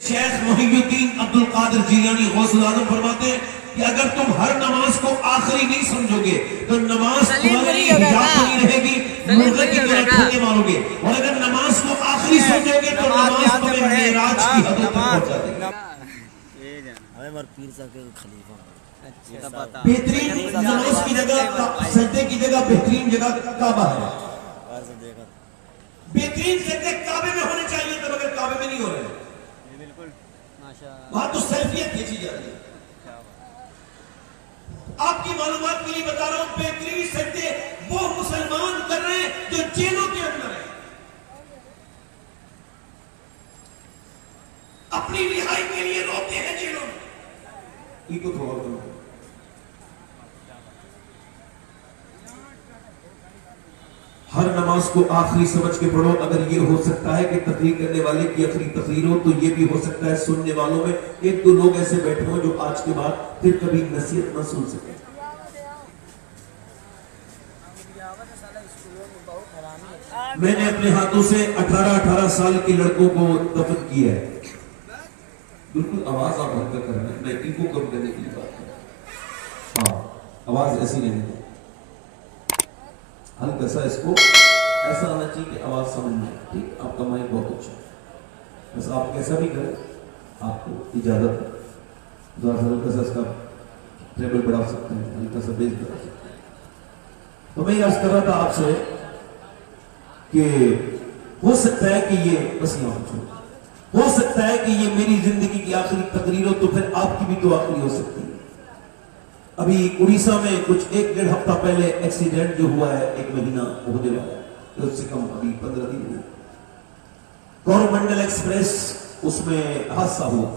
شیخ محی الدین عبد القادر جیلانی غوث العظم فرماتے ہیں کہ اگر تم ہر نماز کو آخری نہیں سمجھو گے تو نماز تمہاری حجاب بنی رہے گی، مرغے کی طرح ٹھوکے مارو گے، اور اگر نماز کو آخری سمجھو گے تو نماز تمہیں معراج کی حدوں تک پہنچا دے گی۔ بہترین نماز کی جگہ، سجدے کی جگہ بہترین جگہ کعبہ ہے۔ بہترین سجدے کعبے میں ہونے چاہیے تب اگر کعبے میں نہیں ہو رہے وہاں تو سیلفیاں کھینچی جا رہی ہے۔ آپ کی معلومات کے لیے بتا رہا ہوں، بہترین سجدے وہ مسلمان کر رہے ہیں جو جیلوں کے اندر ہیں، اپنی رہائی کے لیے روتے ہیں جیلوں میں۔ یہ کو تھوڑا کرو، ہر نماز کو آخری سمجھ کے پڑھو۔ اگر یہ ہو سکتا ہے کہ تقریر کرنے والے کی آخری تقریر ہو تو یہ بھی ہو سکتا ہے سننے والوں میں ایک دو لوگ ایسے بیٹھے ہوں جو آج کے بعد پھر کبھی نصیحت نہ سن سکیں۔ میں نے اپنے ہاتھوں سے 18 سال کے لڑکوں کو دفن کیا ہے۔ بالکل آواز آپ ہلکا کرنا ہے، میں ان کو کم کرنے کے لیے بات کر رہا ہوں۔ ہاں، آواز ایسی نہیں ہے، ہلکا سا اس کو ایسا آنا چاہیے کہ آواز سمجھ میں آئے۔ ٹھیک، آپ کا مائک بہت اچھا ہے، بس آپ کیسا بھی کریں، آپ کو اجازت ہے، ذرا سا ہلکا سا اس کا ٹریبل بڑھا سکتے ہیں، ہلکا سا بیس بڑھا سکتے ہیں۔ تو میں یہ عرض کر رہا تھا آپ سے کہ ہو سکتا ہے کہ یہ بس یہاں پوچھو، ہو سکتا ہے کہ یہ میری زندگی کی آخری تقریر ہو تو پھر آپ کی بھی تو آخری ہو سکتی ہے۔ ابھی اڑیسہ میں کچھ 1-1.5 ہفتہ پہلے ایکسیڈنٹ جو ہوا ہے، 1 مہینہ ہونے والا ہے، اس سے کم ابھی 15 دن ہوئے، کورومنڈل ایکسپریس، اس میں حادثہ ہوا،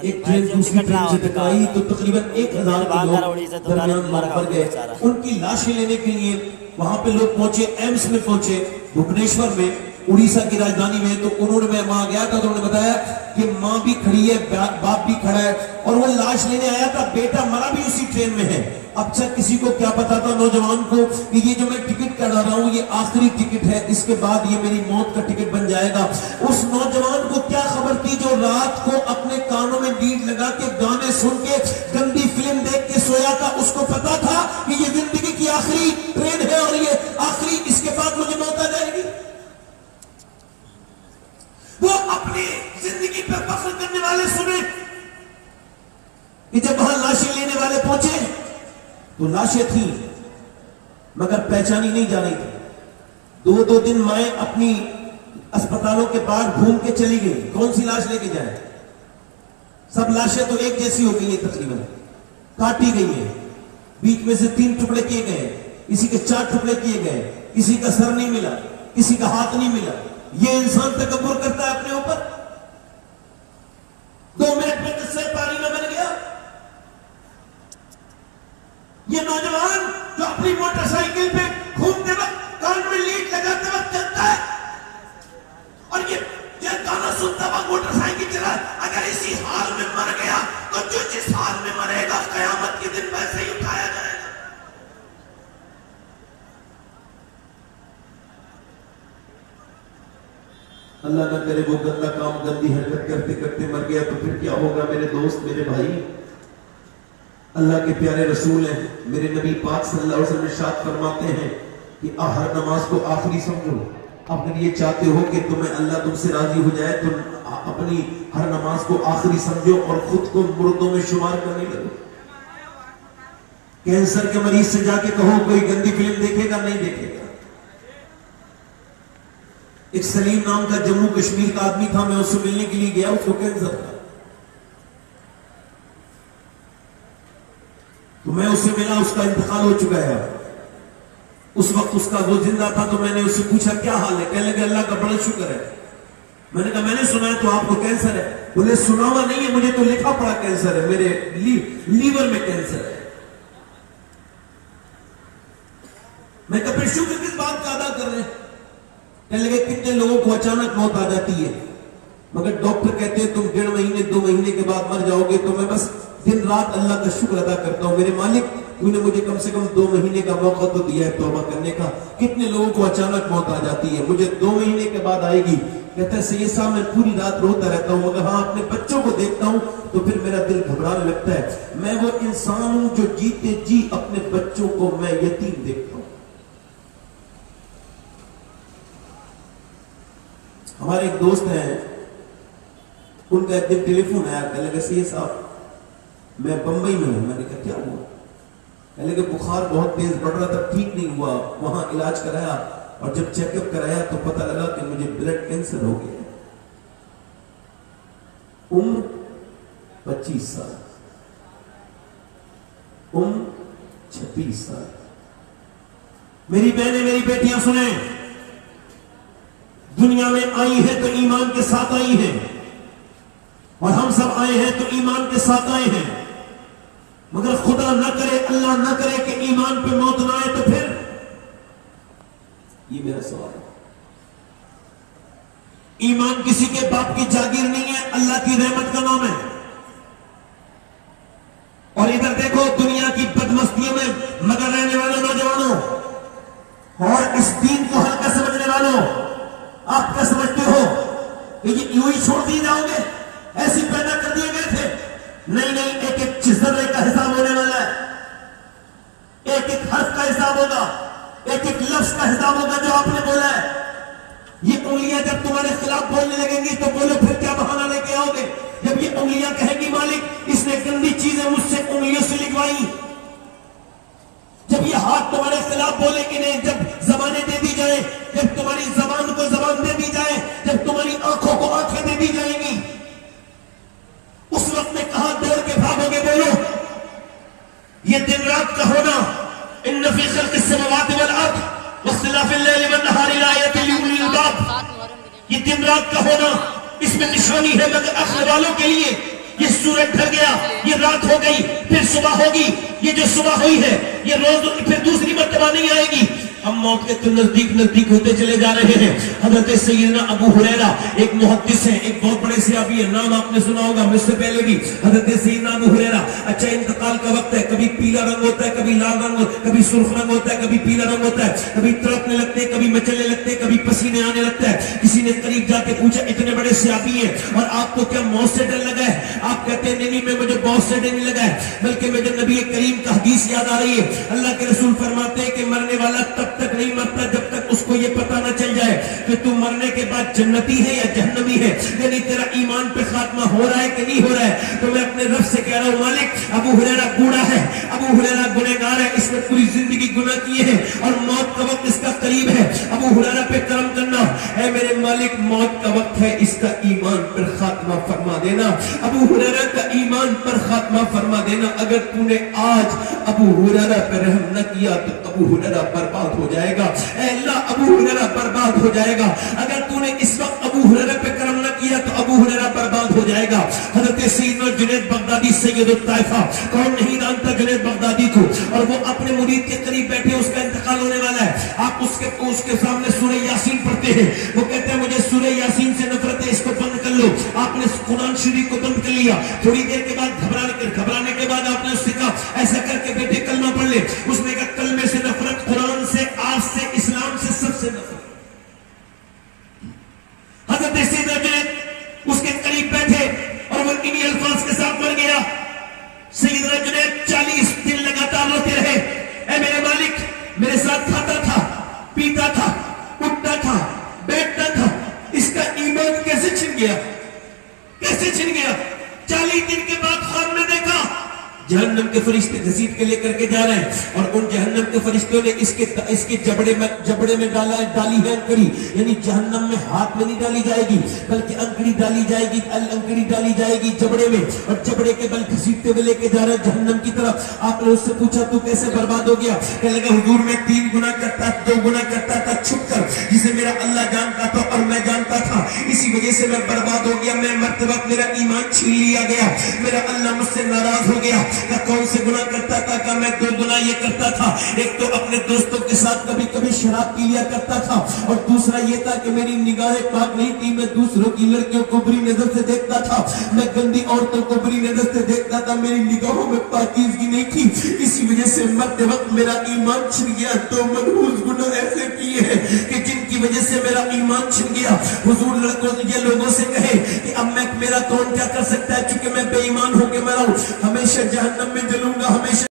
ایک ٹرین دوسری ٹرین سے ٹکرائی تو تقریباً 1000 کے لوگ درمیان مر گئے۔ ان کی لاشیں لینے کے لیے وہاں پہ لوگ پہنچے، ایمس میں پہنچے بھونیشور میں، اڑیسہ کی راجدھانی میں، تو انہوں نے، میں وہاں گیا تھا تو انہوں نے بتایا کہ ماں بھی کھڑی ہے، باپ بھی کھڑا ہے، اور وہ لاش لینے آیا تھا، بیٹا مرا بھی اسی ٹرین میں ہے۔ اب چاہ کسی کو کیا پتا تھا نوجوان کو کہ یہ جو میں ٹکٹ کٹا رہا ہوں یہ آخری ٹکٹ ہے، اس کے بعد یہ میری موت کا ٹکٹ بن جائے گا۔ اس نوجوان کو کیا خبر تھی جو رات کو اپنے کانوں میں لیڈ لگا کے گانے سن کے گندی فلم دیکھ کے سویا تھا، اس کو پتا تھا کہ یہ زندگی کی آخری ٹرین ہے اور یہ آخری، اس کے بعد مجھے موت آ جائے گی۔ وہ اپنی زندگی پر فخر کرنے والے سنے کہ جب وہاں لاشیں لینے والے پہنچے تو لاشیں تھیں مگر پہچانی نہیں جا رہی تھی۔ 2 دن مائیں اپنی اسپتالوں کے باہر گھوم کے چلی گئی، کون سی لاش لے کے جائے؟ سب لاشیں تو ایک جیسی ہو گئی ہیں، تقریباً کاٹی گئی ہیں، بیچ میں سے 3 ٹکڑے کیے گئے، کسی کے 4 ٹکڑے کیے گئے، کسی کا سر نہیں ملا، کسی کا ہاتھ نہیں ملا۔ یہ انسان تکبر کرتا ہے اپنے اوپر، 2 منٹ میں قصہ پانی میں بن گیا۔ یہ نوجوان جو اپنی موٹر سائیکل پہ گھومتے وقت کان میں لیڈ لگاتے وقت چلتا ہے اور یہ گانا سنتا وقت موٹر سائیکل چلا، اگر اسی حال میں مر گیا تو جو جس حال میں مرے گا قیامت کے دن ویسے ہی اٹھایا جائے گا۔ اللہ نہ کرے وہ گندا کام، گندی حرکت کرتے کرتے مر گیا تو پھر کیا ہوگا؟ میرے دوست، میرے بھائی، اللہ کے پیارے رسول ہیں، میرے نبی پاک صلی اللہ علیہ وسلم ارشاد فرماتے ہیں کہ ہر نماز کو آخری سمجھو۔ اگر یہ چاہتے ہو کہ تمہیں اللہ تم سے راضی ہو جائے تو اپنی ہر نماز کو آخری سمجھو اور خود کو مردوں میں شمار کرنے لگو۔ کینسر کے مریض سے جا کے کہو کوئی گندی فلم دیکھے گا؟ نہیں دیکھے گا۔ ایک سلیم نام کا جموں کشمیر کا آدمی تھا، میں اس سے ملنے کے لیے گیا، اس کو کینسر تھا، تو میں اس سے ملا، اس کا انتقال ہو چکا ہے۔ اس وقت اس کا وہ زندہ تھا تو میں نے اس سے پوچھا کیا حال ہے؟ کہنے لگے اللہ کا بڑا شکر ہے۔ میں نے کہا میں نے سنا ہے تو آپ کو کینسر ہے؟ بولے سنا ہوا نہیں ہے، مجھے تو لکھا پڑا کینسر ہے، میرے لیور میں کینسر ہے۔ میں کہا پھر شکر کس بات کا ادا کر رہے ہیں؟ کہنے لگے کتنے لوگوں کو اچانک موت آ جاتی ہے مگر ڈاکٹر کہتے ہیں تم 1.5 مہینے 2 مہینے کے بعد مر جاؤ گے۔ تو میں بس دن رات اللہ کا شکر ادا کرتا ہوں، میرے مالک تو نے مجھے کم سے کم 2 مہینے کا موقع تو دیا ہے توبہ کرنے کا۔ کتنے لوگوں کو اچانک موت آ جاتی ہے، مجھے 2 مہینے کے بعد آئے گی۔ کہتا ہے سید صاحب میں پوری رات روتا رہتا ہوں، مگر ہاں اپنے ان کا ایک دن ٹیلی فون آیا, کہنے لگا سی صاحب میں بمبئی میں ہوں. میں نے کہا کیا ہوا؟ کہنے لگا بخار بہت تیز بڑھ رہا تھا, ٹھیک نہیں ہوا, وہاں علاج کرایا اور جب چیک اپ کرایا تو پتہ لگا کہ مجھے بلڈ کینسر ہو گیا. عمر 25 سال, عمر 26 سال. میری بہنیں میری بیٹیاں سنیں, دنیا میں آئی ہیں تو ایمان کے ساتھ آئی ہیں, اور ہم سب آئے ہیں تو ایمان کے ساتھ آئے ہیں, مگر خدا نہ کرے, اللہ نہ کرے کہ ایمان پہ موت نہ آئے تو پھر. یہ میرا سوال ہے. ایمان کسی کے باپ کی جاگیر نہیں ہے, اللہ کی رحمت کا نام ہے. اور ادھر دیکھو دنیا کی بدمستیوں میں مگر رہنے والے نوجوانوں اور اس دین کو ہلکا سمجھنے والوں, آپ کیا سمجھتے ہو کہ یہ یوں ہی چھوڑ دیے جاؤ گے؟ ایسی پیدا کر دیے گئے تھے؟ نہیں نہیں, ایک ایک ذرے کا حساب ہونے والا ہے, ایک ایک حرف کا حساب ہوگا, ایک ایک لفظ کا حساب ہوگا جو آپ نے بولا ہے. یہ انگلیاں جب تمہارے خلاف بولنے لگیں گی تو بولو پھر کیا بہانہ لے کے آؤ گے؟ جب یہ انگلیاں کہیں گی مالک اس نے گندی چیزیں مجھ سے انگلیوں سے لکھوائی, جب یہ ہاتھ تمہارے خلاف بولے کہ نہیں, جب زبانیں دے دی جائیں, جب تمہاری زبان کو زبان دے دی جائے, جب تمہاری آنکھوں کو آنکھیں دے دی جائیں گی, اس وقت میں کہاں دوڑ کے بھاگو گے؟ بولو. یہ دن رات کا ہونا, ان فی خلق السماوات والارض واختلاف اللیل والنہار لآیات لأولی الالباب, یہ دن رات کا ہونا اس میں نشانی ہے مگر عقل والوں کے لیے. یہ سورج ڈھل گیا, یہ رات ہو گئی, پھر صبح ہوگی, یہ جو صبح ہوئی ہے یہ روز پھر دوسری مرتبہ نہیں آئے گی. ہم موت کے تو نزدیک ہوتے چلے جا رہے ہیں. حضرت سیدنا ابو ہریرہ ایک محدث ہیں, ایک بہت بڑے صحابی ہیں, نام آپ نے سنا ہوگا مجھ سے پہلے بھی. حضرت سیدنا ابو ہریرہ, اچھا انتقال کا وقت ہے, کبھی پیلا رنگ ہوتا ہے, کبھی لال رنگ ہوتا ہے, کبھی سرخ رنگ ہوتا ہے, کبھی پیلا رنگ ہوتا ہے, کبھی تڑپنے لگتے ہیں, کبھی مچلنے لگتے ہیں, کبھی پسینے آنے لگتا ہے. کسی نے قریب جا کے پوچھا اتنے بڑے صحابی ہیں اور آپ کو کیا موت سے ڈر لگا ہے؟ آپ کہتے ہیں نہیں میں مجھے موت سے ڈر نہیں لگا ہے, بلکہ مجھے نبی کریم کا حدیث یاد آ رہی ہے. اللہ کے رسول فرماتے ہیں کہ مرنے والا تب تک نہیں مرتا جب تک اس کو یہ پتہ نہ چل جائے کہ تو مرنے کے بعد جنتی ہے یا جہنمی ہے, یعنی تیرا ایمان پہ خاتمہ ہو رہا ہے کہ نہیں ہو رہا ہے. تو میں اپنے رب سے کہہ رہا ہوں مالک, ابو ہریرہ بوڑھا ہے, ابو ہریرہ گنہگار ہے, اس نے پوری زندگی گناہ کیے ہیں اور موت کا وقت اس کا قریب ہے. ابو ہریرہ پہ کرم کرنا, اے میرے مالک موت کا وقت ہے, اس کا ایمان پر خاتمہ فرما دینا, ابو ہریرہ کا ایمان پر خاتمہ فرما دینا. اگر تو نے آج ابو ہریرہ پر رحم نہ کیا تو ابو ہریرہ برباد ہو جائے گا. اے اللہ ابو ہریرہ برباد ہو جائے گا. اگر تو نے اس وقت ابو ہریرہ پہ کرم نہ کیا تو ابو ہریرہ برباد ہو جائے گا. حضرت سیدنا جنید بغدادی سید الطائفہ, کون نہیں جانتا جنید بغدادی کو, اور وہ اپنے مرید کے قریب بیٹھے, اس کا انتقال ہونے والا ہے. آپ اس کے سامنے سورہ یاسین پڑھتے ہیں, وہ کہتے ہیں مجھے سورہ یاسین سے نفرت ہے, اس کو بند کر لو. آپ نے قرآن شریف کو بند کر لیا. تھوڑی دیر کے بعد گھبرانے کے بعد آپ نے اس سے کہا ایسا کر کے بیٹے کلمہ پڑھ لے. اس نے کہا کلمے سے نفرت, قرآن سے, آج سے, اسلام سے, سب سے نفرت. حضرت سیدنا جنید اس کے قریب بیٹھے اور وہ انہی الفاظ کے ساتھ مر گیا. سیدنا جنید 40 دن لگاتار روتے رہے, اے میرے مالک میرے ساتھ کھاتا تھا, پیتا تھا, اٹھتا تھا, بیٹھتا تھا, اس کا ایمان کیسے چھن گیا, کیسے چھن گیا؟ 40 دن کے بعد خواب میں دیکھا جہنم کے فرشتے گھسیٹ کے لے کر کے جا رہے ہیں, اور ان جہنم کے فرشتوں نے اس کے جبڑے میں ڈالی ہے انکڑی, یعنی جہنم میں ہاتھ میں نہیں ڈالی جائے گی بلکہ انکڑی ڈالی جائے گی, انکڑی ڈالی جائے گی جبڑے میں, اور جبڑے کے بل گھسیٹتے ہوئے لے کے جا رہے ہیں جہنم کی طرف. آپ نے اس سے پوچھا تو کیسے برباد ہو گیا؟ کہنے لگا حضور میں 3 گناہ کرتا, 2 گناہ کرتا تھا چھپ کر, جسے میرا اللہ جانتا تھا اور میں جانتا تھا, اسی وجہ سے میں برباد ہو گیا. میں مرتبہ میرا ایمان چھین لیا گیا, میرا اللہ مجھ سے ناراض ہو گیا. کون سے گناہ کرتا تھا؟ کہ میں 2 گناہ یہ کرتا تھا, ایک تو اپنے دوستوں کے ساتھ کبھی کبھی شراب پی لیا کرتا تھا, اور دوسرا یہ تھا کہ میری نگاہیں پاک نہیں تھی, میں دوسروں کی لڑکیوں کو بری نظر سے دیکھتا تھا, میں گندی عورتوں کو بری نظر سے دیکھتا تھا, میری نگاہوں میں پاکیزگی نہیں تھی. اسی وجہ سے مرتے وقت میرا ایمان چھن گیا. 2 منحوس گناہ ایسے کیے ہیں کہ جن کی وجہ سے میرا ایمان چھن گیا. حضور یہ لوگوں سے کہے کہ اب میرا کون کیا کر سکتا ہے, چونکہ میں بے ایمان ہو کے مرا ہوں, ہمیشہ جہنم میں جلوں گا, ہمیشہ